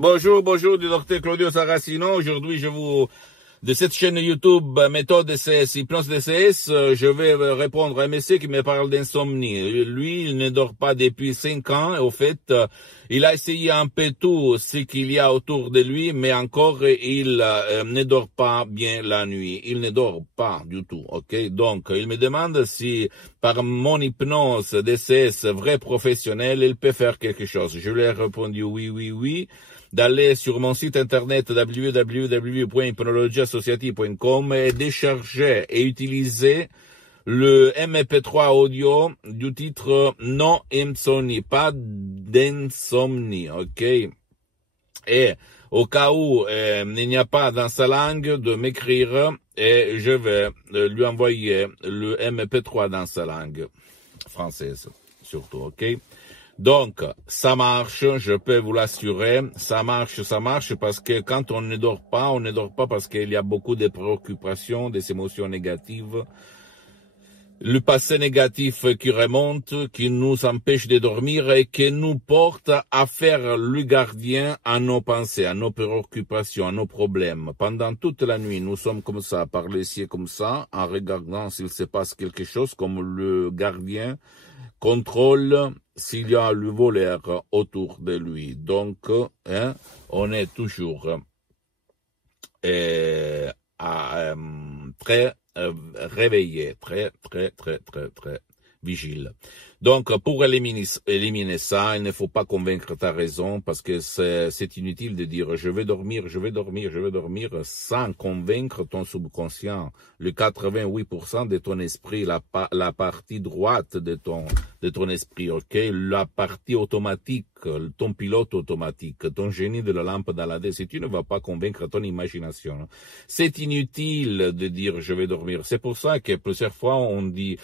Bonjour, bonjour du docteur Claudio Saracino. Aujourd'hui, de cette chaîne YouTube Méthode DCS, Hypnose DCS, je vais répondre à un monsieur qui me parle d'insomnie. Lui, il ne dort pas depuis 5 ans. Au fait, il a essayé un peu tout ce qu'il y a autour de lui, mais encore, il ne dort pas bien la nuit. Il ne dort pas du tout, ok? Donc, il me demande si, par mon hypnose DCS vrai professionnel, il peut faire quelque chose. Je lui ai répondu oui, oui, oui, d'aller sur mon site internet www.hypnologieassociative.com et décharger et utiliser le MP3 audio du titre Non Insomnie, pas d'insomnie, ok? Et au cas où il n'y a pas dans sa langue, de m'écrire et je vais lui envoyer le MP3 dans sa langue française, surtout, ok? Donc, ça marche, je peux vous l'assurer, ça marche parce que quand on ne dort pas parce qu'il y a beaucoup de préoccupations, des émotions négatives, le passé négatif qui remonte, qui nous empêche de dormir et qui nous porte à faire le gardien à nos pensées, à nos préoccupations, à nos problèmes. Pendant toute la nuit, nous sommes comme ça, par les cieux comme ça, en regardant s'il se passe quelque chose, comme le gardien contrôle s'il y a le voleur autour de lui. Donc, on est toujours très réveillé, très vigile. Donc, pour éliminer ça, il ne faut pas convaincre ta raison parce que c'est inutile de dire je vais dormir sans convaincre ton subconscient. Le 88% de ton esprit, la partie droite de ton esprit, ok? La partie automatique, ton pilote automatique, ton génie de la lampe dans la tête, si tu ne vas pas convaincre ton imagination, c'est inutile de dire je vais dormir. C'est pour ça que plusieurs fois on dit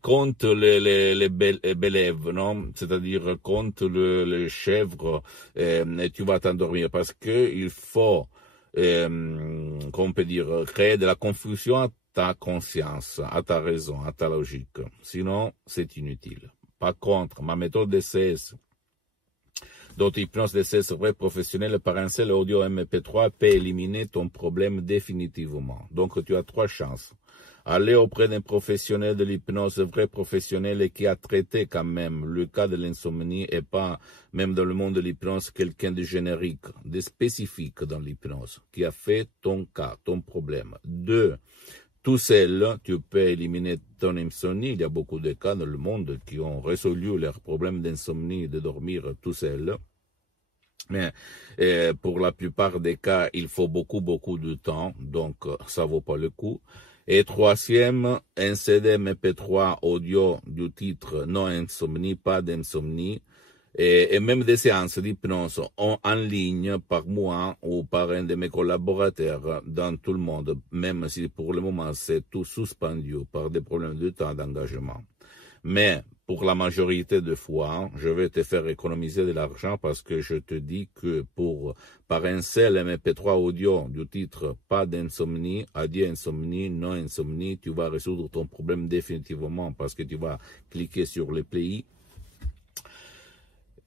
compte les bélèves, non? C'est-à-dire compte les chèvres et tu vas t'endormir parce que il faut, qu'on peut dire, créer de la confusion à ta conscience, à ta raison, à ta logique. Sinon, c'est inutile. Par contre, ma méthode DCS, d'auto-hypnose DCS vrai professionnel par un seul audio MP3 peut éliminer ton problème définitivement. Donc, tu as 3 chances. Aller auprès d'un professionnel de l'hypnose vrai professionnel et qui a traité quand même le cas de l'insomnie et pas, même dans le monde de l'hypnose, quelqu'un de générique, de spécifique dans l'hypnose, qui a fait ton cas, ton problème. 2, tout seul, tu peux éliminer ton insomnie. Il y a beaucoup de cas dans le monde qui ont résolu leurs problèmes d'insomnie, de dormir tout seul. Mais pour la plupart des cas, il faut beaucoup de temps, donc ça vaut pas le coup. Et 3e, un CD MP3 audio du titre Non Insomnie, pas d'insomnie, et même des séances d'hypnose en ligne par moi ou par un de mes collaborateurs dans tout le monde, même si pour le moment c'est tout suspendu par des problèmes de temps d'engagement. Mais pour la majorité de fois, je vais te faire économiser de l'argent parce que je te dis que par un seul MP3 audio du titre pas d'insomnie, adieu insomnie, non insomnie, tu vas résoudre ton problème définitivement parce que tu vas cliquer sur le pays.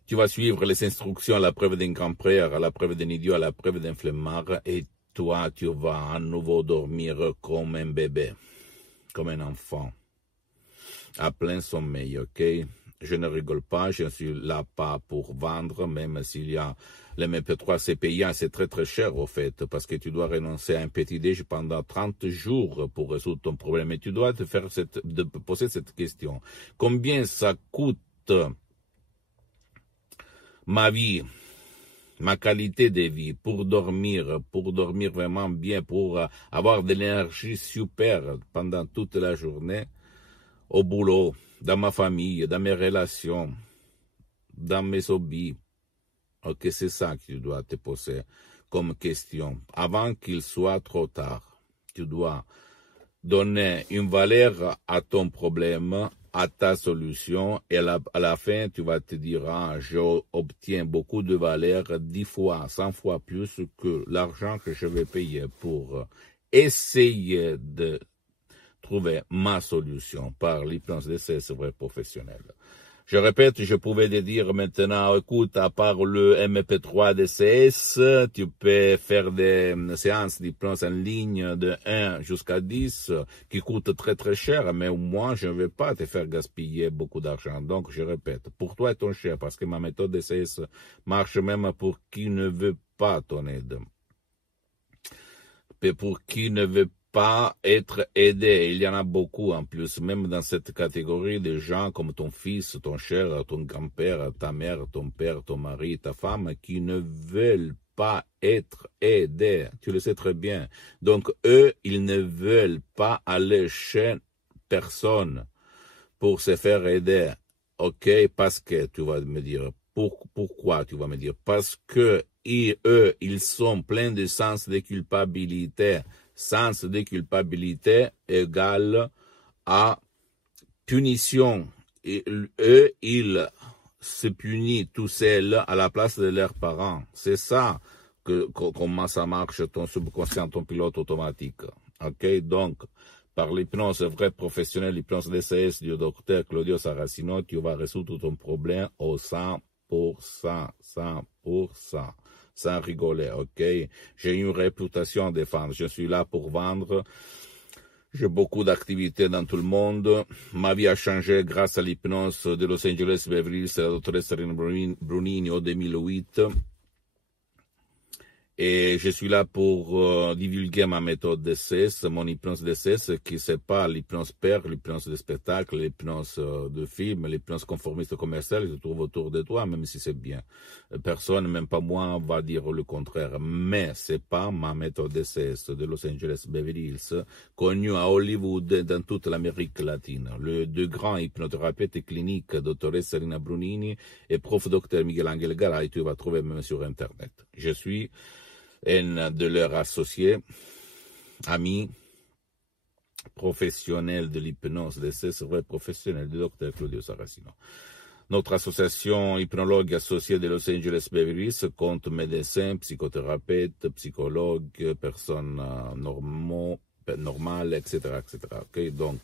Tu vas suivre les instructions à la preuve d'un grand frère, à la preuve d'un idiot, à la preuve d'un flemmard et toi, tu vas à nouveau dormir comme un bébé, comme un enfant, à plein sommeil, ok? Je ne rigole pas, je suis là pas pour vendre, même s'il y a le MP3, c'est payant, c'est très cher au fait, parce que tu dois renoncer à un petit déj pendant 30 jours pour résoudre ton problème. Et tu dois te poser cette question. Combien ça coûte ma vie, ma qualité de vie, pour dormir vraiment bien, pour avoir de l'énergie super pendant toute la journée, au boulot, dans ma famille, dans mes relations, dans mes hobbies. Ok, c'est ça que tu dois te poser comme question. Avant qu'il soit trop tard, tu dois donner une valeur à ton problème, à ta solution, et à la fin, tu vas te dire, j'obtiens beaucoup de valeur, 10 fois, 100 fois plus que l'argent que je vais payer pour essayer de trouver ma solution par l'hypnose DCS vrai professionnel. Je répète, je pouvais te dire maintenant, écoute, à part le MP3 DCS, tu peux faire des séances d'hypnose en ligne de 1 jusqu'à 10 qui coûtent très très cher, mais moi, je ne vais pas te faire gaspiller beaucoup d'argent. Donc, je répète, pour toi, est ton cher, parce que ma méthode DCS marche même pour qui ne veut pas ton aide. Et pour qui ne veut pas être aidé. Il y en a beaucoup en plus, même dans cette catégorie de gens comme ton fils, ton cher, ton grand-père, ta mère, ton père, ton mari, ta femme, qui ne veulent pas être aidés. Tu le sais très bien. Donc, eux, ils ne veulent pas aller chez personne pour se faire aider. Ok, parce que tu vas me dire, pourquoi tu vas me dire? Parce que eux, ils sont pleins de sens de culpabilité. Sens de culpabilité égale à punition. Et eux, ils se punissent tout seuls à la place de leurs parents. C'est ça comment ça marche ton subconscient, ton pilote automatique. Ok, donc, par l'hypnose vraie professionnelle, l'hypnose DCS du docteur Claudio Saracino, tu vas résoudre ton problème au 100%, 100%. Sans rigoler, ok? J'ai une réputation à défendre. Je suis là pour vendre. J'ai beaucoup d'activités dans tout le monde. Ma vie a changé grâce à l'hypnose de Los Angeles Beverly Hills, la doctoresse Serena Brunini en 2008. Et je suis là pour divulguer ma méthode DCS, mon hypnose DCS, qui c'est pas l'hypnose père, l'hypnose de spectacle, l'hypnose de film, l'hypnose conformiste commerciale que tu trouves autour de toi, même si c'est bien. Personne, même pas moi, va dire le contraire. Mais c'est pas ma méthode DCS de Los Angeles Beverly Hills, connue à Hollywood et dans toute l'Amérique latine. Le deux grands hypnothérapeutes cliniques, Dr. Serena Brunini et prof Dr. Miguel Angel Garay, tu vas trouver même sur Internet. Je suis un de leurs associés, amis, professionnels de l'hypnose, c'est vrai professionnel du docteur Claudio Saracino. Notre association hypnologue associée de Los Angeles Beverly Hills compte médecins, psychothérapeutes, psychologues, personnes normales, etc., etc. Okay? Donc,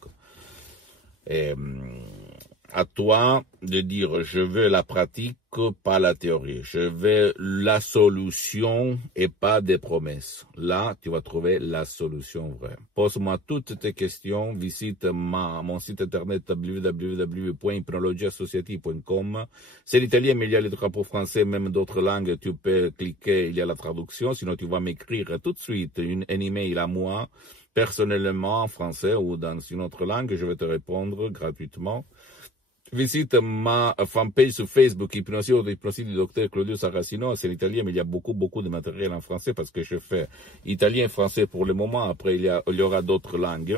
à toi de dire, je veux la pratique, pas la théorie. Je veux la solution et pas des promesses. Là, tu vas trouver la solution vraie. Pose-moi toutes tes questions. Visite mon site internet www.hypnologieassociative.com. C'est l'italien, mais il y a les drapeaux français, même d'autres langues. Tu peux cliquer, il y a la traduction. Sinon, tu vas m'écrire tout de suite un email à moi, personnellement, en français ou dans une autre langue. Je vais te répondre gratuitement. Visite ma fanpage sur Facebook, Hypnosie du docteur Claudio Saracino. C'est l'italien, mais il y a beaucoup de matériel en français parce que je fais italien et français pour le moment. Après, il y aura d'autres langues.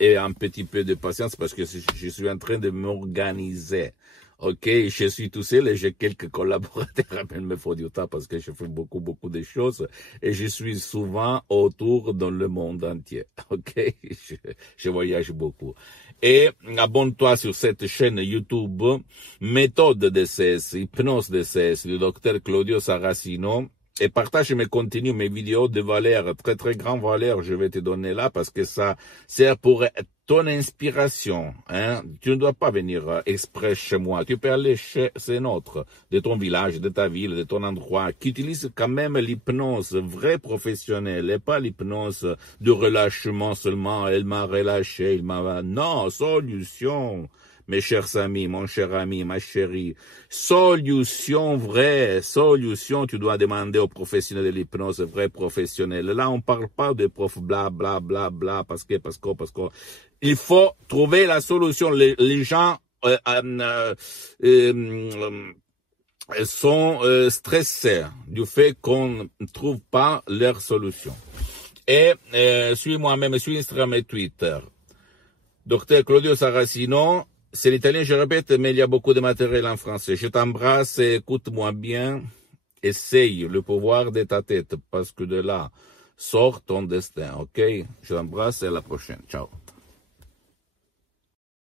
Et un petit peu de patience parce que je suis en train de m'organiser. Ok, je suis tout seul et j'ai quelques collaborateurs, mais il me faut du temps parce que je fais beaucoup de choses et je suis souvent autour dans le monde entier. Ok, je voyage beaucoup. Et abonne-toi sur cette chaîne YouTube, méthode DCS, hypnose DCS du docteur Claudio Saracino. Et partage mes contenus, mes vidéos de valeur, très grande valeur, je vais te donner là parce que ça sert pour ton inspiration. Hein? Tu ne dois pas venir exprès chez moi. Tu peux aller chez un autre, de ton village, de ta ville, de ton endroit, qui utilise quand même l'hypnose vraie professionnelle et pas l'hypnose de relâchement seulement. Elle m'a relâché, il m'a... Non, solution. Mes chers amis, mon cher ami, ma chérie, solution vraie, solution, tu dois demander aux professionnels de l'hypnose, vrais professionnels. Là, on parle pas de profs bla, parce que, il faut trouver la solution. Les gens, sont stressés du fait qu'on ne trouve pas leur solution. Et, suis-moi même sur Instagram et Twitter. Docteur Claudio Saracino, c'est l'italien, je répète, mais il y a beaucoup de matériel en français. Je t'embrasse et écoute-moi bien. Essaye le pouvoir de ta tête, parce que de là sort ton destin, ok? Je t'embrasse et à la prochaine. Ciao.